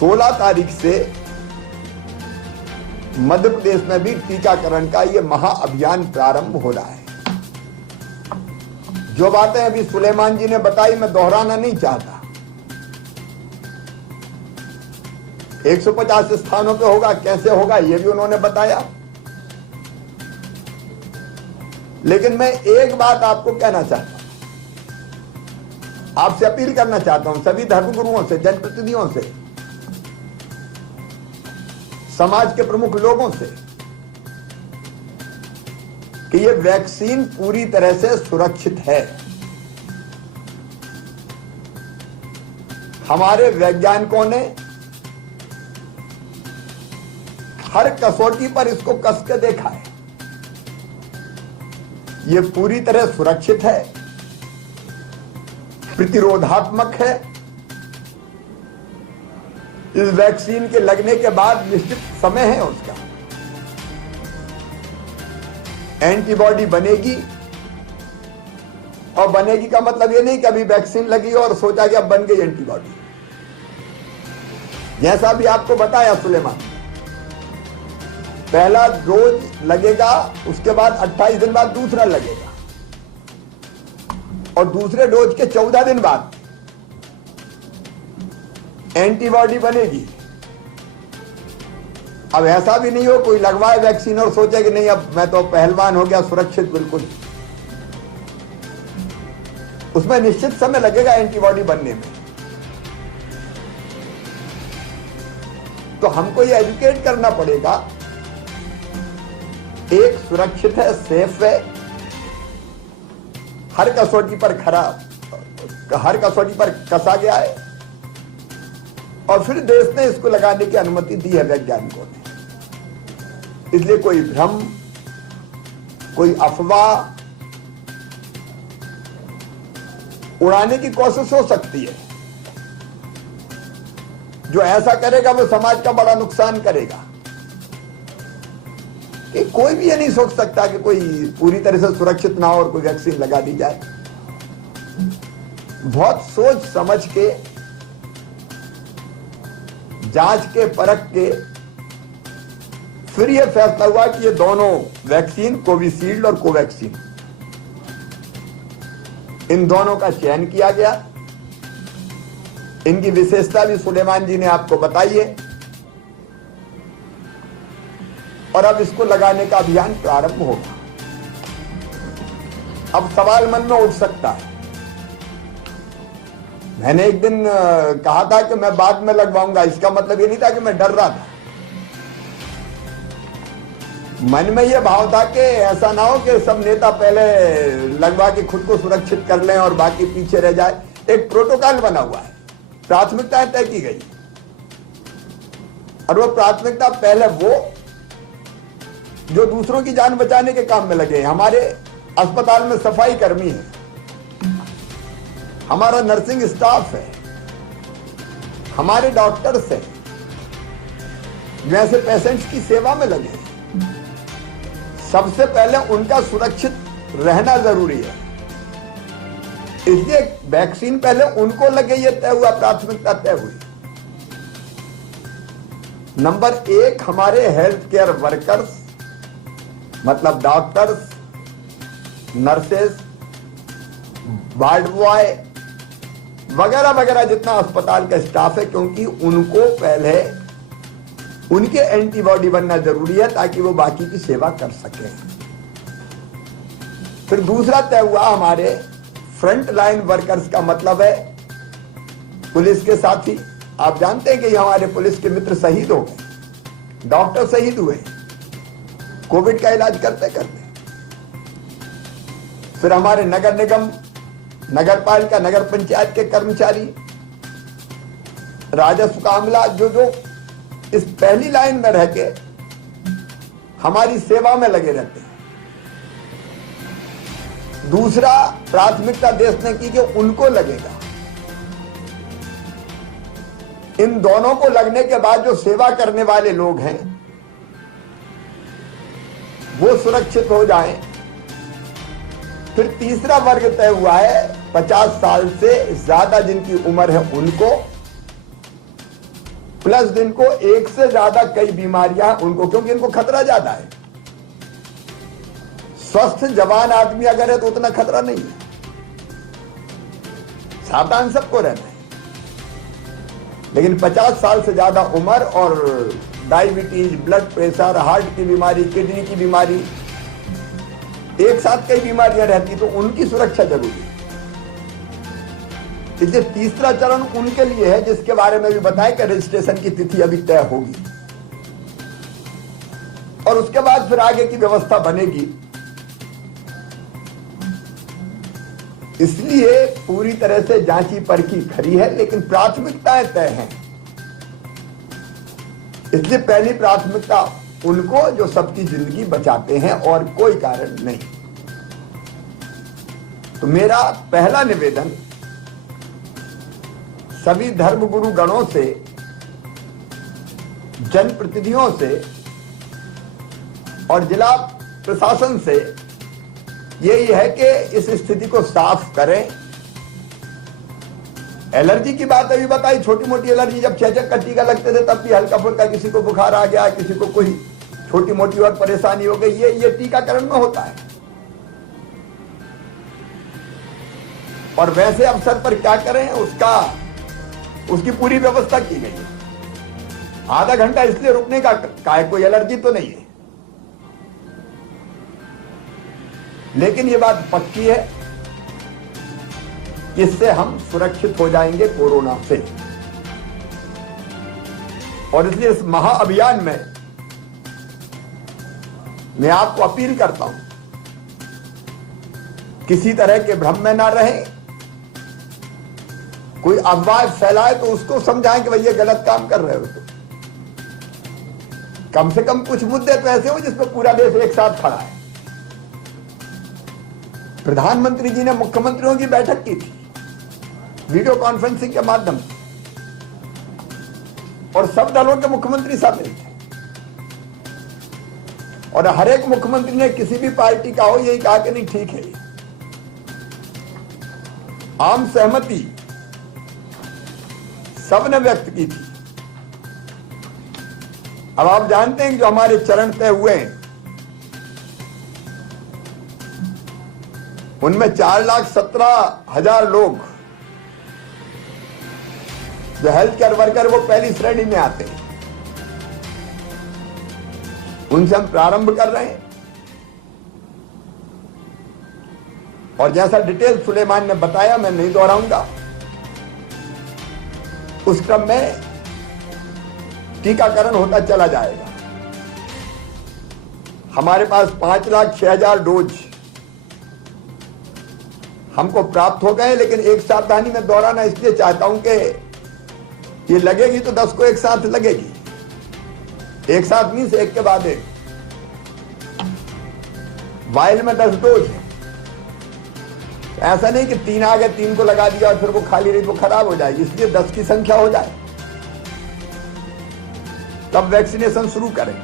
16 तारीख से मध्य प्रदेश में भी टीकाकरण का ये महाअभियान प्रारंभ हो रहा है। जो बातें अभी सुलेमान जी ने बताई मैं दोहराना नहीं चाहता। 150 स्थानों पे होगा, कैसे होगा ये भी उन्होंने बताया। लेकिन मैं एक बात आपको कहना चाहता हूं, आपसे अपील करना चाहता हूं, सभी धर्मगुरुओं से, जनप्रतिनिधियों से, समाज के प्रमुख लोगों से, कि ये वैक्सीन पूरी तरह से सुरक्षित है। हमारे वैज्ञानिकों ने हर कसौटी पर इसको कस के देखा है। ये पूरी तरह सुरक्षित है, प्रतिरोधात्मक है। इस वैक्सीन के लगने के बाद निश्चित समय है उसका, एंटीबॉडी बनेगी। और बनेगी का मतलब ये नहीं कि अभी वैक्सीन लगी और सोचा कि अब बन गई एंटीबॉडी। जैसा भी आपको बताया सुलेमान, पहला डोज लगेगा, उसके बाद 28 दिन बाद दूसरा लगेगा, और दूसरे डोज के 14 दिन बाद एंटीबॉडी बनेगी। अब ऐसा भी नहीं हो कोई लगवाए वैक्सीन और सोचे कि नहीं अब मैं तो पहलवान हो गया, सुरक्षित बिल्कुल। उसमें निश्चित समय लगेगा एंटीबॉडी बनने में। तो हमको ये एजुकेट करना पड़ेगा, एक सुरक्षित है, सेफ है, हर कसौटी पर हर कसौटी पर कसा गया है, और फिर देश ने इसको लगाने की अनुमति दी है वैज्ञानिकों ने। इसलिए कोई भ्रम, कोई अफवाह उड़ाने की कोशिश हो सकती है। जो ऐसा करेगा वो समाज का बड़ा नुकसान करेगा। कि कोई भी ये नहीं सोच सकता कि कोई पूरी तरह से सुरक्षित ना हो और कोई वैक्सीन लगा दी जाए। बहुत सोच समझ के, जांच के, परख के फिर यह फैसला हुआ कि ये दोनों वैक्सीन, कोविशील्ड और कोवैक्सीन, इन दोनों का चयन किया गया। इनकी विशेषता भी सुलेमान जी ने आपको बताई है। और अब इसको लगाने का अभियान प्रारंभ होगा। अब सवाल मन में उठ सकता है, मैंने एक दिन कहा था कि मैं बाद में लगवाऊंगा, इसका मतलब ये नहीं था कि मैं डर रहा था। मन में यह भाव था कि ऐसा ना हो कि सब नेता पहले लगवा के खुद को सुरक्षित कर लें और बाकी पीछे रह जाए। एक प्रोटोकॉल बना हुआ है, प्राथमिकताएं तय की गई, और वो प्राथमिकता पहले वो जो दूसरों की जान बचाने के काम में लगे। हमारे अस्पताल में सफाई कर्मी है, हमारा नर्सिंग स्टाफ है, हमारे डॉक्टर्स हैं, जो ऐसे पेशेंट्स की सेवा में लगे। सबसे पहले उनका सुरक्षित रहना जरूरी है। इसलिए वैक्सीन पहले उनको लगे, ये तय हुआ, प्राथमिकता तय हुई। नंबर 1 हमारे हेल्थ केयर वर्कर्स, मतलब डॉक्टर्स, नर्सेस, वार्ड बॉय वगैरह वगैरह, जितना अस्पताल का स्टाफ है, क्योंकि उनको पहले उनके एंटीबॉडी बनना जरूरी है ताकि वो बाकी की सेवा कर सके। फिर दूसरा तय हुआ हमारे फ्रंट लाइन वर्कर्स का, मतलब है पुलिस के साथी। आप जानते हैं कि हमारे पुलिस के मित्र शहीद हो गए, डॉक्टर शहीद हुए कोविड का इलाज करते करते। फिर हमारे नगर निगम, नगर पालिका, नगर पंचायत के कर्मचारी, राजस्व का अमला, जो इस पहली लाइन में रह के हमारी सेवा में लगे रहते हैं। दूसरा प्राथमिकता देश ने की कि उनको लगेगा। इन दोनों को लगने के बाद जो सेवा करने वाले लोग हैं वो सुरक्षित हो जाएं। फिर तीसरा वर्ग तय हुआ है 50 साल से ज्यादा जिनकी उम्र है उनको, प्लस जिनको एक से ज्यादा कई बीमारियां उनको, क्योंकि इनको खतरा ज्यादा है। स्वस्थ जवान आदमी अगर है तो उतना खतरा नहीं है, सावधान सबको रहना है। लेकिन 50 साल से ज्यादा उम्र और डायबिटीज, ब्लड प्रेशर, हार्ट की बीमारी, किडनी की बीमारी, एक साथ कई बीमारियां रहती तो उनकी सुरक्षा जरूरी है। इसलिए तीसरा चरण उनके लिए है जिसके बारे में भी बताएं कि रजिस्ट्रेशन की तिथि अभी तय होगी और उसके बाद फिर आगे की व्यवस्था बनेगी। इसलिए पूरी तरह से जांची परखी खरी है, लेकिन प्राथमिकताएं तय हैं। इसलिए पहली प्राथमिकता उनको जो सबकी जिंदगी बचाते हैं और कोई कारण नहीं। तो मेरा पहला निवेदन सभी धर्मगुरु गणों से, जनप्रतिनिधियों से और जिला प्रशासन से यही है कि इस स्थिति को साफ करें। एलर्जी की बात अभी बताई, छोटी मोटी एलर्जी, जब चेचक का टीका लगते थे तब भी हल्का फुल्का किसी को बुखार आ गया, किसी को कोई छोटी मोटी और परेशानी हो गई, ये टीकाकरण में होता है। और वैसे अवसर पर क्या करें उसकी पूरी व्यवस्था की गई है। आधा घंटा इसलिए रुकने का कोई एलर्जी तो नहीं है, लेकिन ये बात पक्की है कि इससे हम सुरक्षित हो जाएंगे कोरोना से। और इसलिए इस महाअभियान में मैं आपको अपील करता हूं, किसी तरह के भ्रम में ना रहें। कोई अफवाह फैलाए तो उसको समझाएं कि भाई ये गलत काम कर रहे हो। तो कम से कम कुछ मुद्दे तो ऐसे हो जिसमें पूरा देश एक साथ खड़ा है। प्रधानमंत्री जी ने मुख्यमंत्रियों की बैठक की थी वीडियो कॉन्फ्रेंसिंग के माध्यम से, और सब दलों के मुख्यमंत्री शामिल थे। और हर एक मुख्यमंत्री ने किसी भी पार्टी का हो यही कहा कि नहीं ठीक है। आम सहमति सबने व्यक्त की थी। अब आप जानते हैं कि जो हमारे चरण तय हुए हैं उनमें 4,17,000 लोग जो हेल्थ केयर वर्कर वो पहली श्रेणी में आते हैं, उनसे हम प्रारंभ कर रहे हैं। और जैसा डिटेल सुलेमान ने बताया, मैं नहीं दोहराऊंगा। उस क्रम में टीकाकरण होता चला जाएगा। हमारे पास 5,06,000 डोज हमको प्राप्त हो गए, लेकिन एक सावधानी में दोहराना इसलिए चाहता हूं कि ये लगेगी तो 10 को एक साथ लगेगी, एक साथ मीन्स एक के बाद एक। वाइल में 10 डोज है, ऐसा नहीं कि 3 आ गए, 3 को लगा दिया और फिर वो खाली रही, वो खराब हो जाएगी। इसलिए 10 की संख्या हो जाए तब वैक्सीनेशन शुरू करें।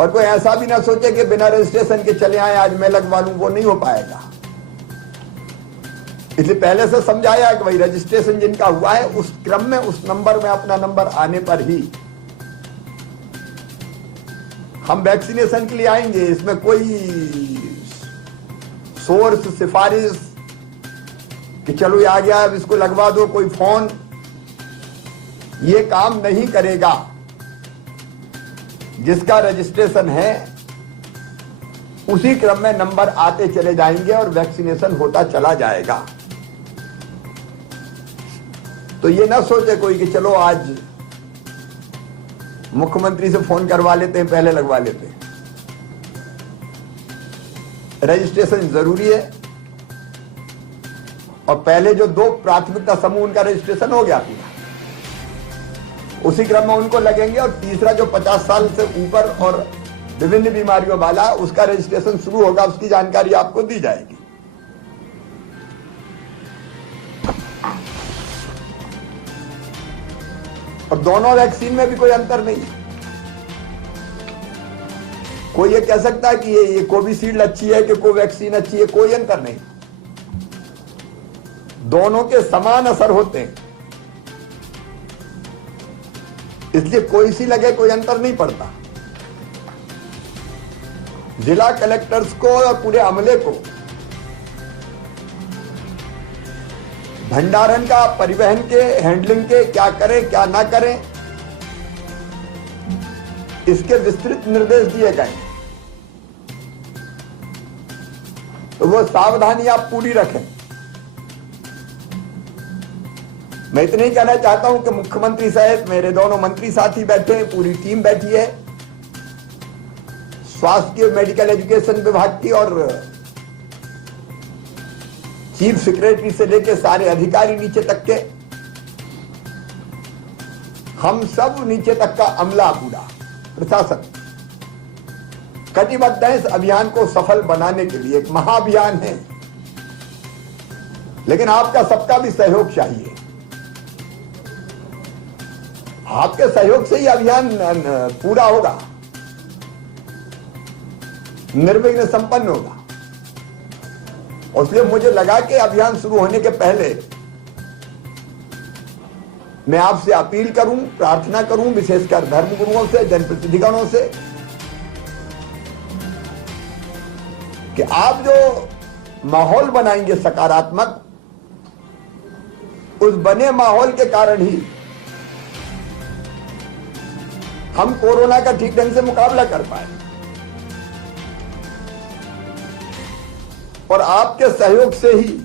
और कोई ऐसा भी ना सोचे कि बिना रजिस्ट्रेशन के चले आए, आज मैं लगवा लूं, वो नहीं हो पाएगा। इसलिए पहले से समझाया कि भाई रजिस्ट्रेशन जिनका हुआ है उस क्रम में, उस नंबर में, अपना नंबर आने पर ही हम वैक्सीनेशन के लिए आएंगे। इसमें कोई सोर्स, सिफारिश कि चलो ये आ गया अब इसको लगवा दो, कोई फोन, ये काम नहीं करेगा। जिसका रजिस्ट्रेशन है उसी क्रम में नंबर आते चले जाएंगे और वैक्सीनेशन होता चला जाएगा। तो ये ना सोचे कोई कि चलो आज मुख्यमंत्री से फोन करवा लेते हैं, पहले लगवा लेते हैं। रजिस्ट्रेशन जरूरी है। और पहले जो 2 प्राथमिकता समूह उनका रजिस्ट्रेशन हो गया पूरा, उसी क्रम में उनको लगेंगे। और तीसरा जो 50 साल से ऊपर और विभिन्न बीमारियों वाला, उसका रजिस्ट्रेशन शुरू होगा, उसकी जानकारी आपको दी जाएगी। और दोनों वैक्सीन में भी कोई अंतर नहीं है। कोई ये कह सकता है कि ये कोविशील्ड अच्छी है कि कोवैक्सीन अच्छी है, कोई अंतर नहीं। दोनों के समान असर होते हैं। इसलिए कोई सी लगे कोई अंतर नहीं पड़ता। जिला कलेक्टर्स को और पूरे अमले को भंडारण का, परिवहन के, हैंडलिंग के क्या करें क्या ना करें, इसके विस्तृत निर्देश दिए गए। तो वो सावधानी आप पूरी रखें। मैं इतना ही कहना चाहता हूं कि मुख्यमंत्री सहित मेरे दोनों मंत्री साथी बैठे हैं, पूरी टीम बैठी है, स्वास्थ्य मेडिकल एजुकेशन विभाग की और चीफ सेक्रेटरी से लेकर सारे अधिकारी नीचे तक के, हम सब नीचे तक का अमला, पूरा प्रशासन कटिबद्ध है इस अभियान को सफल बनाने के लिए। एक महाअभियान है, लेकिन आपका सबका भी सहयोग चाहिए। आपके सहयोग से ही अभियान पूरा होगा, निर्विघ्न संपन्न होगा। इसलिए मुझे लगा कि अभियान शुरू होने के पहले मैं आपसे अपील करूं, प्रार्थना करूं, विशेषकर धर्मगुरुओं से, जनप्रतिनिधिगणों से, कि आप जो माहौल बनाएंगे सकारात्मक, उस बने माहौल के कारण ही हम कोरोना का ठीक ढंग से मुकाबला कर पाए। और आपके सहयोग से ही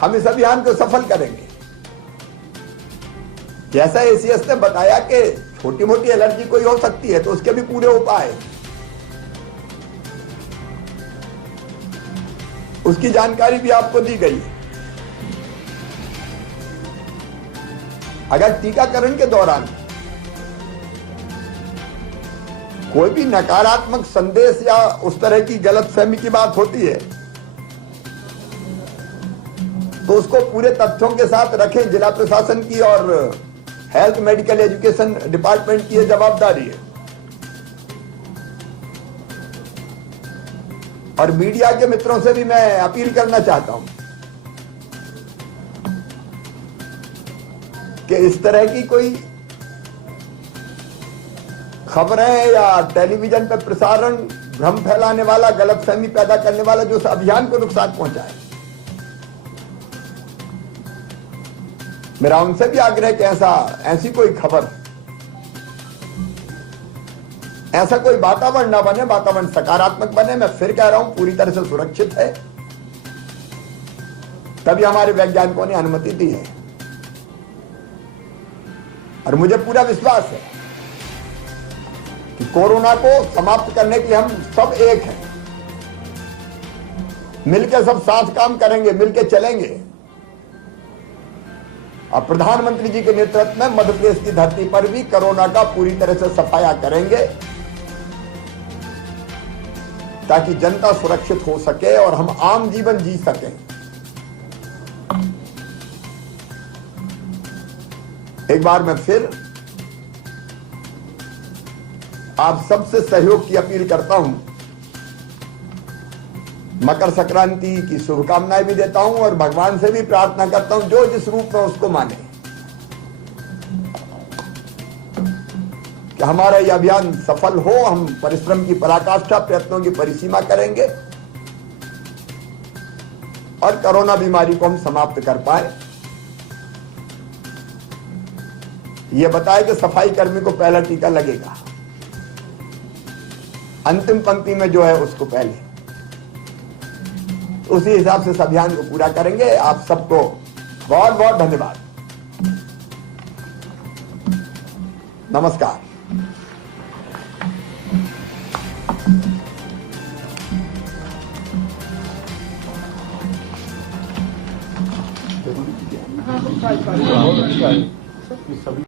हम इस अभियान को सफल करेंगे। जैसा एसीएस ने बताया कि छोटी मोटी एलर्जी कोई हो सकती है, तो उसके भी पूरे उपाय, उसकी जानकारी भी आपको दी गई है। अगर टीकाकरण के दौरान कोई भी नकारात्मक संदेश या उस तरह की गलतफहमी की बात होती है, तो उसको पूरे तथ्यों के साथ रखें। जिला प्रशासन की और हेल्थ मेडिकल एजुकेशन डिपार्टमेंट की यह जवाबदारी है। और मीडिया के मित्रों से भी मैं अपील करना चाहता हूं कि इस तरह की कोई खबरें या टेलीविजन पर प्रसारण भ्रम फैलाने वाला, गलतफहमी पैदा करने वाला, जो इस अभियान को नुकसान पहुंचाए, मेरा उनसे भी आग्रह कि ऐसी कोई खबर, ऐसा कोई वातावरण ना बने, वातावरण सकारात्मक बने। मैं फिर कह रहा हूं, पूरी तरह से सुरक्षित है, तभी हमारे वैज्ञानिकों ने अनुमति दी है। और मुझे पूरा विश्वास है कि कोरोना को समाप्त करने के लिए हम सब एक हैं, मिलकर सब साथ काम करेंगे, मिलकर चलेंगे। और प्रधानमंत्री जी के नेतृत्व में मध्य प्रदेश की धरती पर भी कोरोना का पूरी तरह से सफाया करेंगे, ताकि जनता सुरक्षित हो सके और हम आम जीवन जी सकें। एक बार मैं फिर आप सबसे सहयोग की अपील करता हूं। मकर संक्रांति की शुभकामनाएं भी देता हूं और भगवान से भी प्रार्थना करता हूं, जो जिस रूप में उसको माने, कि हमारा यह अभियान सफल हो। हम परिश्रम की पराकाष्ठा, प्रयत्नों की परिसीमा करेंगे और कोरोना बीमारी को हम समाप्त कर पाए। यह बताए कि सफाई कर्मी को पहला टीका लगेगा, अंतिम पंक्ति में जो है उसको पहले, उसी हिसाब से इस अभियान को पूरा करेंगे। आप सबको बहुत बहुत धन्यवाद। नमस्कार। हाँ,